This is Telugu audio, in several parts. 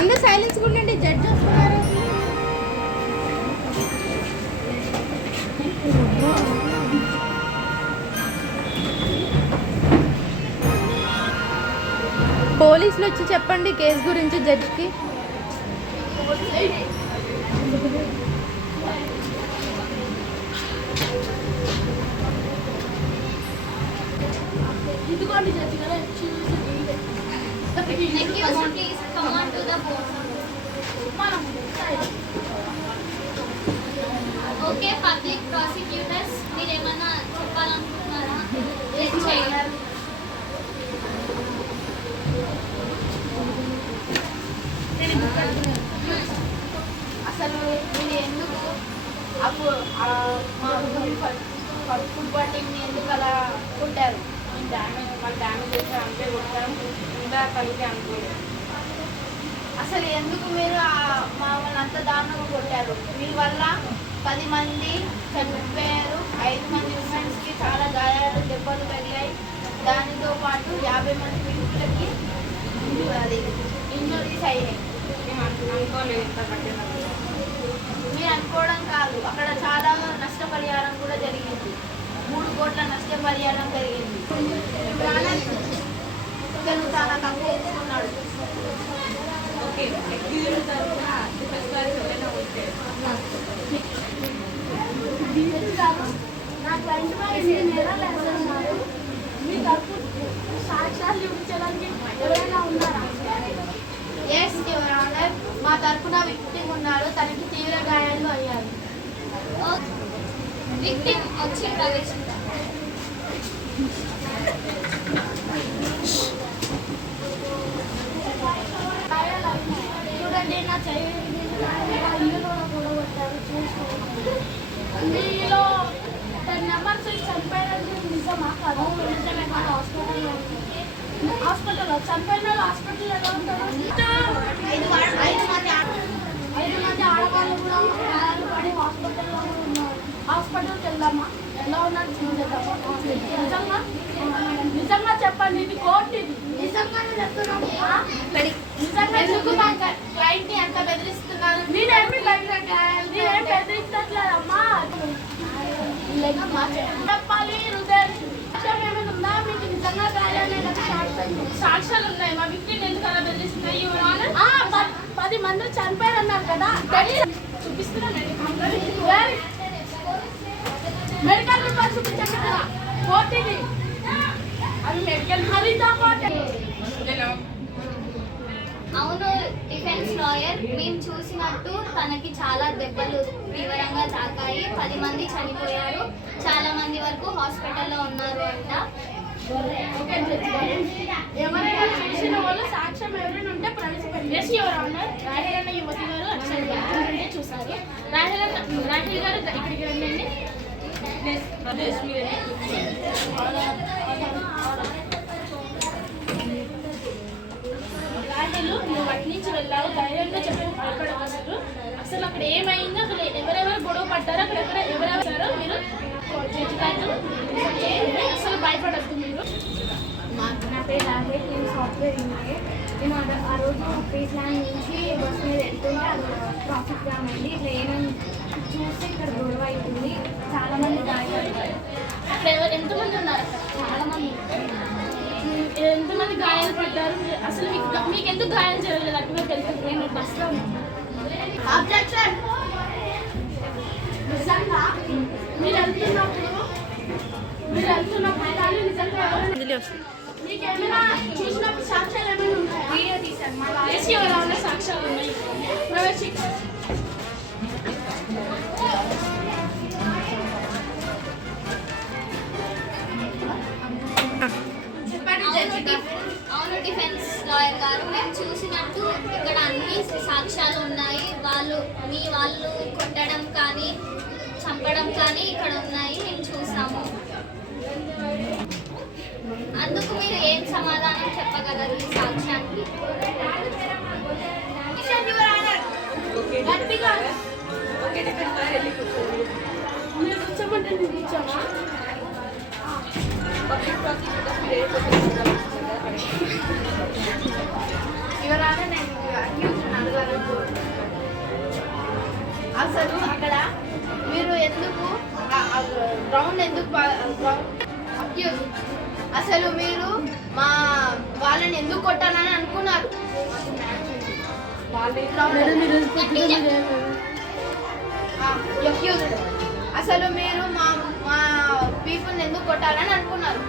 అందరూ సైలెన్స్ ఉండండి, జడ్జ్ వస్తున్నారు. పోలీసులు వచ్చి చెప్పండి కేసు గురించి జడ్జికి. ఓకే, పబ్లిక్ ప్రాసిక్యూటర్స్ మీరు ఏమన్నా చెప్పాలనుకుంటున్నారా? అసలు మీరు ఎందుకు అప్పుడు ఫుట్బాల్ టీంని ఎందుకు అలా కొట్టారు? వాళ్ళు డ్యామేజ్ చేశారు అంతే, కొట్టారు ఇంకా కలిగి అనుకోలేదు. అసలు ఎందుకు మీరు మమ్మల్ని అంత దారుణంగా కొట్టారు? మీ వల్ల 10 మంది చనిపోయారు, 5 మంది ఉమెన్స్కి చాలా గాయాలు, దెబ్బలు తగిలాయి. దానితో పాటు 50 మంది వ్యక్తులకి అది ఇంజురీస్ అయ్యాయి. మేము అనుకోలేదు ఇంత కట్టిన. మీరు అనుకోవడం కాదు, అక్కడ చాలా నష్టపరిహారం కూడా జరిగింది. 3 కోట్ల నష్టపరిహారం జరిగింది. తను చాలా తక్కువ ఒప్పుకున్నాడు. ఓకే, ఎగ్జిక్యూటివ్ తరఫున డిఫెన్స్ గారికి ఏమైనా ఉంటే నా క్లయింట్ వారు ఎన్ని నేరాలు వేస్తున్నారు, మీ తరపు సాక్ష్యాలు చూపించడానికి ఎవరైనా ఉన్నారా? ఎస్ యువర్ ఆనర్, మా తరఫున విక్టిమ్ ఉన్నారు, తనకి తీవ్ర గాయాలు అయ్యారు. విక్టిమ్ వచ్చి ప్రవేశించారు. చూడండి, నా చెయ్యి ఇల్లులో కూడా కొట్టారు, చూసుకోండి. మీలో 10 మెంబర్స్ చనిపోయారని నిజమా కదా? నిజమే. హాస్పిటల్లో చనిపోయిన వాళ్ళు హాస్పిటల్ ఎలా ఉంటారు? 5 మంది ఆడవాళ్ళు కూడా గాయాలు పడి హాస్పిటల్లో కూడా ఉన్నారు. హాస్పిటల్కి వెళ్దామా? ఎలా ఉన్నారు చూసేద్దామా? నిజంగా చెప్పండి, ఇది కోర్టు, ఇది నిజంగానే చెప్తున్నాం. నిజంగా ఎందుకు మా క్లయింట్ ని అంత బెదిరిస్తున్నారు? నేనేం బెదిరించట్లేదమ్మా. చెప్పాలి, హృదయం ఏమైనా ఉందా మీకు? నిజంగా గాయాలే కదా సాక్ష్యాలు ఉన్నాయి. మా విక్టిమ్ ఎందుకు అలా బెదిరిస్తున్నాయి? 10 మంది చనిపోయారన్నారు కదా, చూపిస్తున్నాను. మెడికల్ రిపోర్ట్ చూపించండి కదా. కోర్టు ఇది, అది మెడికల్ హరిత కోర్టు. అవును డిఫెన్స్ లాయర్, మేము చూసినట్టు తనకి చాలా దెబ్బలు తీవ్రంగా తాకాయి. 10 మంది చనిపోయారు, చాలా మంది వరకు హాస్పిటల్లో ఉన్నారు అంట. ఎవరైనా చూసిన వాళ్ళు సాక్ష్యం ఎవరైనా ఉంటే ప్రవేశపెట్టేసి రాహిల్ అన్న యువతి గారు అక్షయ్ గారు చూసారు. రాహిల్ గారు ఇక్కడికి రండి. రాహిల్, నువ్వు అటు నుంచి వెళ్ళావు, ధైర్యంగా చెప్పారు. అసలు అక్కడ ఏమైందో, అసలు ఎవరెవరు గొడవ పడ్డారో, అక్కడ ఎవరెవరు మీరు జడ్జి గారు అసలు భయపడద్దు. మీరు నా పేరు రాహేల్, నేను సాఫ్ట్వేర్ ఇంజనీర్. నేను ఆ రోజు ఫేస్ ల్యాండ్ నుంచి బస్ మీద వెళ్తుంటే అది ట్రాఫిక్ జామ్ అయింది. ఇట్లా ఏమైనా చూస్తే ఇక్కడ గొడవ అవుతుంది, చాలామంది గాయపడ్డారు. అక్కడ ఎంతమంది ఉన్నారు? చాలామంది ఎంతమంది గాయాలు పడ్డారు? అసలు మీకు ఎందుకు గాయాలు జరగలేదు? అటువైపు వెళ్తుంది. నేను బస్లో అబ్జెక్షన్. నిజంగా మీరు వెళ్తున్నప్పుడు కానీ నిజంగా మీకు ఏమైనా చూసినప్పుడు సాక్ష్యాలు ఏమైనా ఉంటాయా? వీడియో తీశాను. ఎవరైనా సాక్ష్యాలు ఉన్నాయి? అవును డిఫెన్స్ లాయర్ గారు, మేము చూసినట్టు ఇక్కడ అన్ని సాక్ష్యాలు ఉన్నాయి. వాళ్ళు కొట్టడం కానీ చంపడం కానీ ఇక్కడ ఉన్నాయి, మేము చూసాము. అందుకు మీరు ఏం సమాధానం చెప్పగలరు ఈ సాక్ష్యానికి? మీరు కూర్చోమంటే నేను కూర్చోమా? యువర్ ఆనర్, నేను అక్యూజ్ అసలు అక్కడ మీరు ఎందుకు గ్రౌండ్ ఎందుకు అక్యూజ్ అసలు మీరు మా వాళ్ళని ఎందుకు కొట్టాలని అనుకున్నారు? అక్యూజ్డ్ అసలు మీరు మా మా పీపుల్ని ఎందుకు కొట్టాలని అనుకున్నారు?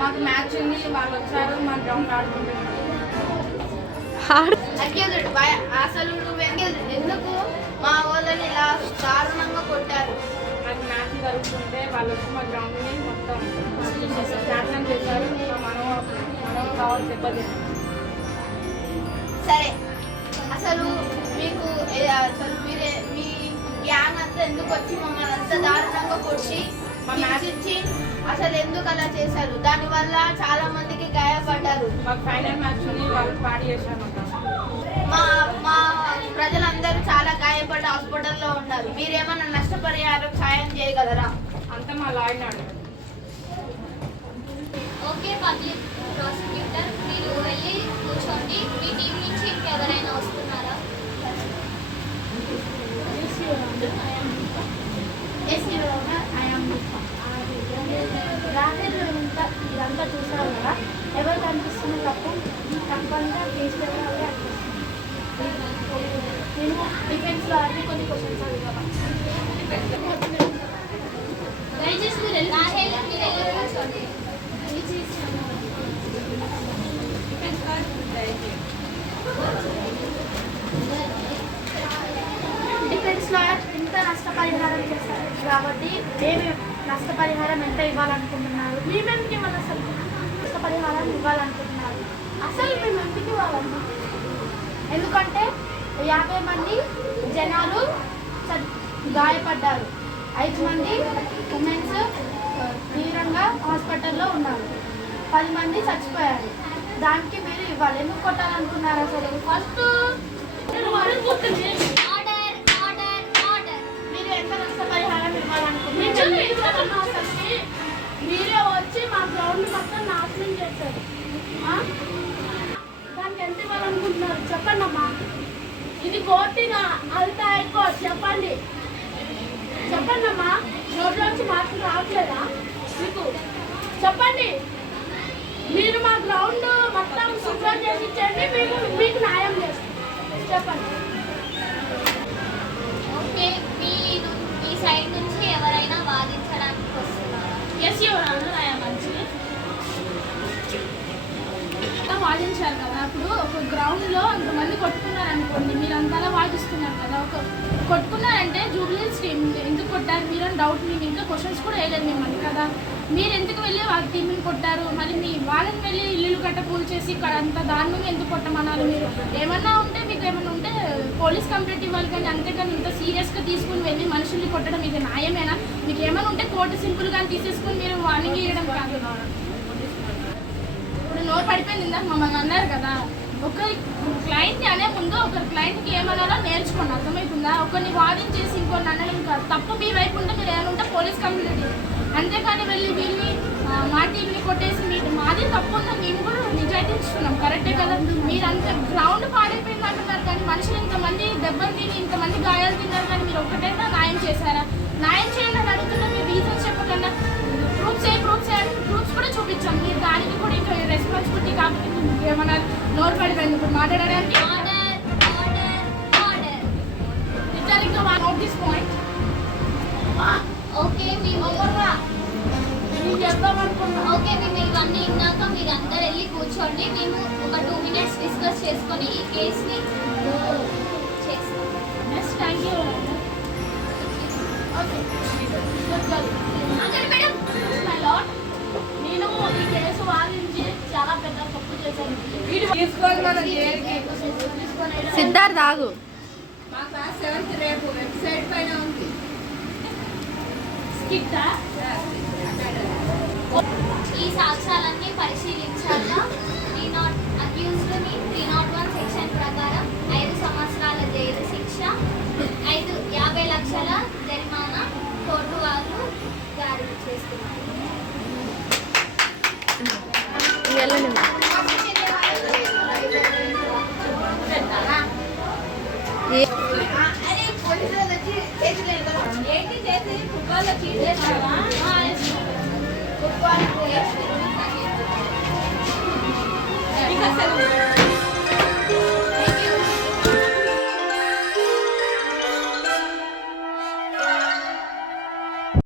మాకు మ్యాచ్ ఉంది, వాళ్ళు వచ్చారు, మా గ్రౌండ్ ఆడుకుంటున్నారు. అక్యూజ్డ్ అసలు నువ్వు ఎందుకు మా వాళ్ళని ఇలా దారుణంగా కొట్టారు? మాకు మ్యాచ్ జరుగుతుంటే వాళ్ళు వచ్చి మా గ్రౌండ్ని మొత్తం నాశనం చేశారు. మనోభావాలు దెబ్బతిన్నారు. సరే అసలు మీకు అసలు మీరే మీ గ్యాంగ్ అంతా ఎందుకు వచ్చి మమ్మల్ని అంత దారుణంగా కొట్టి హింసించి అసలు ఎందుకు అలా చేశారు? దానివల్ల చాలా మందికి గాయపడ్డారు. మాకు ఫైనల్ మ్యాచ్ ఉంది, వాళ్ళు పాడి చేశారు. మా మా ప్రజలందరూ చాలా గాయపడి హాస్పిటల్లో ఉన్నారు. మీరేమన్నా నష్టపరిహారం సాయం చేయగలరా? అంతా మా లాయర్ని అడగండి. ఓకే పబ్లిక్ ప్రాసిక్యూటర్, మీరు వెళ్ళి కూర్చోండి. మీ టీం నుంచి ఇంకెవరైనా వస్తున్నారా? రాత్రి ఇదంతా చూసారు కదా, ఎవరు కనిపిస్తున్న తప్పకుండా కేసు వాళ్ళే అనిపిస్తుంది. నేను డిఫెన్స్లో అన్ని కొన్ని క్వశ్చన్స్ అడిగాను. దయచేసి మీరు రాహేల్, మీరు వెళ్ళి కూర్చోండి. డిఫెన్స్ లాయర్ ఇంత నష్టపరిహారం చేశారు కాబట్టి మేము నష్టపరిహారం ఎంత ఇవ్వాలనుకుంటున్నారు? మేమెందుకు ఇవ్వాలి? అసలు నష్టపరిహారం ఇవ్వాలనుకుంటున్నారు. అసలు మేము ఎందుకు ఇవ్వాలన్నా? ఎందుకంటే 50 మంది జనాలు గాయపడ్డారు, 5 మంది ఉమెన్స్ తీవ్రంగా హాస్పిటల్లో ఉన్నారు, 10 మంది చచ్చిపోయారు. దానికి మీరు ఇవ్వాలి. ఎందుకు కొట్టాలనుకున్నారు? అసలు ఫస్ట్ ఆర్డర్ ఆర్డర్ ఆర్డర్. మీరు ఎంత నష్టపరిహారం ఇవ్వాలనుకుంటున్నారు? మీరే వచ్చి మా గ్రౌండ్ మొత్తం నాశనం చేశారు. దానికి ఎంత ఇవ్వాలనుకుంటున్నారు చెప్పండి అమ్మా. ఇది కోర్టుగా అంతా ఎక్కువ చెప్పండి చెప్పండి అమ్మా. నోట్లోంచి మాటలు రావట్లేదా మీకు? చెప్పండి. మీరు మా గ్రౌండ్ మొత్తం శుభ్రం చేసి ఇచ్చండి, మీకు న్యాయం చేస్తాం. చెప్పండి. ఓకే, మీ సైడ్ నుంచి ఎవరైనా వాదించడానికి వస్తున్నారా? ఎస్ ఎవరన్నా మంచి వాదించారు కదా. అప్పుడు ఒక గ్రౌండ్లో అంతమంది కొట్టుకున్నారు అనుకోండి, మీరు అంతలా వాదిస్తున్నారు కదా. కొట్టుకున్నారంటే జూబ్లీస్ టీం ఎందుకు కొట్టారు మీరు అని డౌట్. మేము ఇంకా క్వశ్చన్స్ కూడా వేయలేదు మిమ్మల్ని కదా. మీరు ఎందుకు వెళ్ళి వాళ్ళ టీంని కొట్టారు? మరి మీ వాళ్ళని వెళ్ళి ఇల్లు కట్ట పూల్ చేసి ఇక్కడ అంత దారుణంగా ఎందుకు కొట్టమన్నారు? మీరు ఏమన్నా ఉంటే మీకు ఏమన్నా ఉంటే పోలీస్ కంప్లైంట్ ఇవ్వాలి, కానీ అంతేకాని ఇంత సీరియస్గా తీసుకుని వెళ్ళి మనుషుల్ని కొట్టడం ఇది న్యాయమేనా? మీకు ఏమైనా ఉంటే కోర్టు సింపుల్గా తీసేసుకుని మీరు వార్నింగ్ ఇవ్వడం కాదు. ఇప్పుడు నోరు పడిపోయింది, ఇందాక మమ్మల్ని అన్నారు కదా. ఒకరి క్లయింట్ని అనే ముందు ఒకరి క్లయింట్కి ఏమన్నారో నేర్చుకోండి, అర్థమవుతుందా? ఒకరిని వాదించేసి ఇంకొన్ని అనడం కాదు. తప్పు మీ వైపు ఉంటే మీరు ఏమన్నా పోలీస్ కంప్లైంట్, అంతేకాని వెళ్ళి వీళ్ళని మా టీంని కొట్టేసి మాది తప్పు ఉందని మేము కూడా నిజాయితీస్తున్నాం, కరెక్టే కదా. మీరంతా గ్రౌండ్ పాడైపోయింది అంటున్నారు, కానీ మనుషులు ఇంతమంది దెబ్బలు తిని ఇంతమంది గాయాలు తిన్నారు, కానీ మీరు ఒక్కటైనా న్యాయం చేశారా? న్యాయం చేయండి అని అడుగుతున్నా. మీరు రీజన్స్ చెప్పకుండా ప్రూఫ్స్ చేయాలి, ప్రూఫ్స్ కూడా చూపించాం. మీరు దానికి కూడా ఇంకా రెస్పాన్సిబిలిటీ కాబట్టి ఏమన్నా నోరు పడిపోయింది ఇప్పుడు మాట్లాడడానికి. ఇంకా నోటీస్ పాయింట్. ఓకే, ఓకే, మేము ఇవన్నీ విన్నాక మీరు అందరు వెళ్ళి కూర్చోండి. మేము ఒక 2 minutes డిస్కస్ చేసుకొని ఈ కేసుని చేస్తాం. Next thank you. Okay madam, my lord, నేను ఈ కేసు వాదించి చాలా పెద్ద తప్పు చేశాను. సిద్ధార్థ్ ఆగు. మా క్లాస్ 7th రేపు వెబ్సైట్ పైన ఉంది. స్కిట్టా? ఈ సాక్ష్యాలన్నీ పరిశీలించాక అక్యూజ్డ్ని 301 సెక్షన్ ప్రకారం 5 సంవత్సరాల జైలు శిక్ష, 50 లక్షల జరిమానా కోర్టు వాళ్ళు జారీ చేస్తున్నారు. అరే పోలీసులు వచ్చి చేతులు ఏంటి చేసి ఫుట్బాల్లో చీట్ చేస్తావా